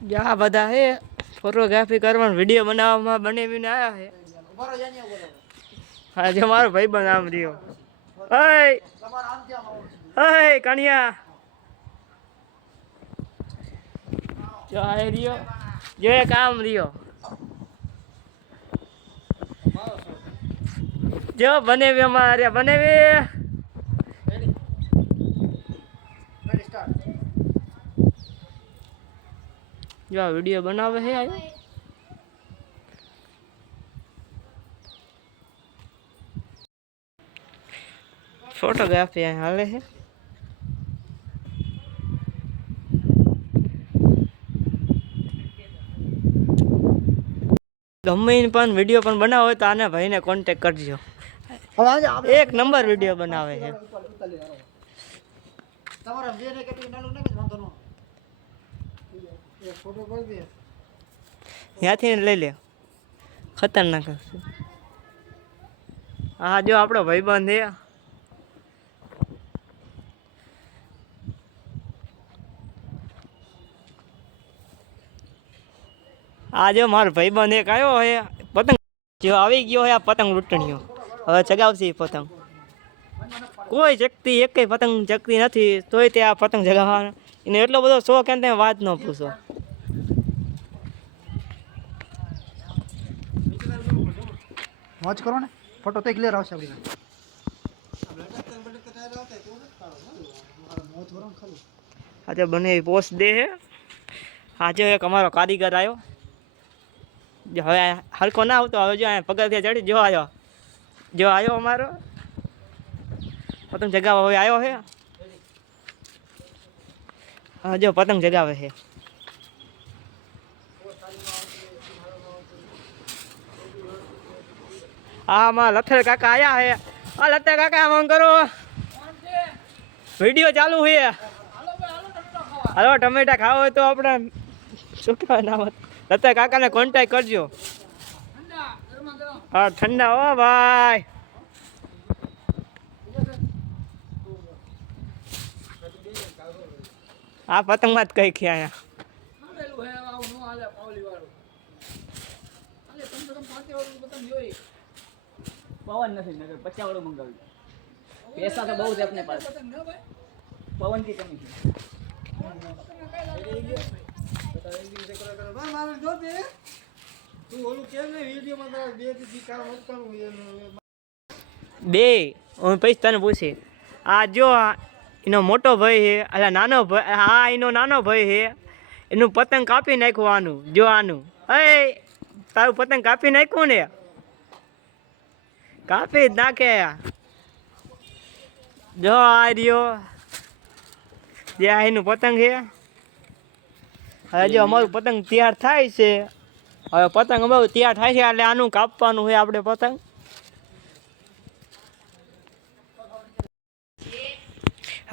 જા બધા હે ફોટોગ્રાફી કરવાનો વિડીયો બનાવવામાં બનાવીને આવ્યા હે. હા જો મારો ભાઈ બન આમ રહ્યો. ઓય કણિયા જો આ રહ્યો જો એક આમ રહ્યો જો બનેવી અમારે બનેવી જો આ વિડીયો બનાવે છે આવ્યો ફોટોગ્રાફી હાલે છે. ગમે પણ વિડીયો પણ બનાવો હોય તો આને ભાઈને કોન્ટેક કરજો. એક નંબર વિડીયો બનાવે છે. ત્યાંથી લઈ લે ખતરનાક. હા જો આપણો ભાઈબંધ છે. આ જો મારો ભાઈબંધ એક આવ્યો હે પતંગ જો આવી ગયો હે આ પતંગ લૂંટણીઓ હવે ચગાવશે પતંગ. કોઈ જગતી એક પતંગ જગતી નથી તોય તે આ પતંગ જગાવવાનો એને એટલો બધો શોખ કે તમે વાત ન પૂછો. મોજ કરો ને ફોટો તો ક્લિયર આવશે આપણી. આજે બને પોસ્ટ દે હે. આજે એક અમારો કારીગર આવ્યો જો હવે હરકો ના આવતો હવે જો પગથિયા ચડી જો આવ્યો અમારો પતંગ જગાવવા હવે આવ્યો હે. હા જો પતંગ જગાવે છે. હા માં લથર કાકા આયા હે. આ લથર કાકા આમ કરો વિડીયો ચાલુ છે. હાલો ટમેટા ખાવા હોય તો આપણે શું કહેવાય નામ લતા કાકાને કોન્ટેક્ટ કરજો. હા ઠંડા હો ભાઈ. આ પતંગમાં જ કઈ ખ્યા પવન નથી નગર 50 વાળું મંગાવ્યું. પૈસા તો બહુ છે अपने पास. પવન की कमी है. બે હું પૈસા તને પૂછી આ જો એનો મોટો ભાઈ છે અલા નાનો ભાઈ હા એનો નાનો ભાઈ છે એનું પતંગ કાપી નાખવાનું જો આનું એ તારું પતંગ કાપી નાખ્યું ને કાપી જ નાખે જો આ રહ્યો જે એનું પતંગ છે. હવે જો અમારું પતંગ તૈયાર થાય છે. હવે પતંગ અમારું તૈયાર થાય છે એટલે આનું કાપવાનું છે આપણે પતંગ.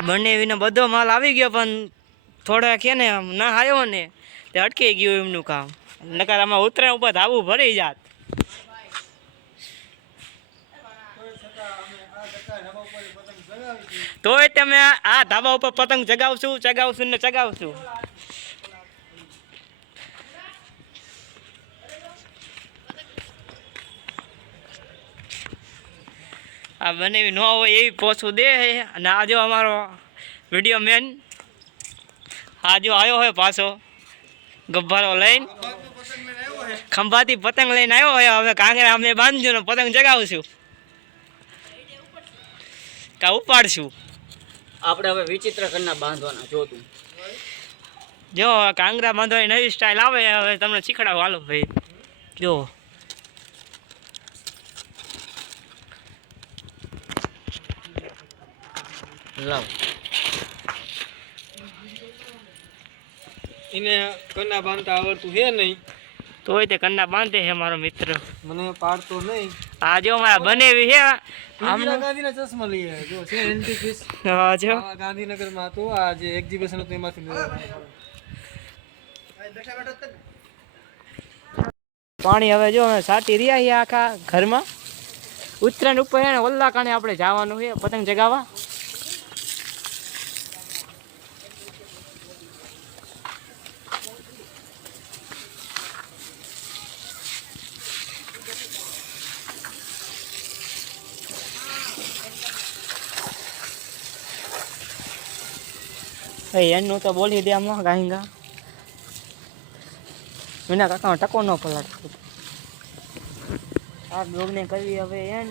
બનેવીને બધો માલ આવી ગયો પણ થોડા કે ને ના આવ્યો ને તે અટકી ગયું એમનું કામ નકર આમાં ઉતરે ઉપર ધાબું ભરી જાત. તોય તમે આ ધાબા ઉપર પતંગ ચગાવશું ને ચગાવશું. આ બનેવી ન હોય એવી પોછું દે અને આ જો અમારો વિડીયો મેન આ જો આવ્યો હોય પાછો ગબ્બારો લઈને ખંભાથી પતંગ લઈને આવ્યો હોય. હવે કાંગરા અમે બાંધજો ને પતંગ ચગાવશું કા ઉપાડશું. આપણે હવે વિચિત્ર કરના બાંધવાના જોતું જો કાંગરા બાંધવાની નવી સ્ટાઇલ આવે હવે તમને શીખડાવું હાલો ભાઈ. જો લાવ એને કન્ના બાંધતા આવડતું છે નહીં તોય તે કન્ના બાંધે છે મારો મિત્ર. મને પાડતો નહીં. આ જો મારા બનેવી છે ગાંધીના ચશ્મા લઈ આવ્યા જો છે એન્ટી પીસ. હા જો ગાંધીનગરમાં તો આ જે એક્ઝિબિશન હતું એમાંથી પાણી હવે જો સાટી રહ્યા છીએ આખા ઘરમાં. ઉત્તરાયણ ઉપર છે ને ઓલ્લા કાણે આપણે જવાનું છે પતંગ ચગાવવા. એનું તો બોલી દે આમાં ગાયંગા વિના કાકા ટકો ન પલાટ આ ડોગને કરવી હવે એન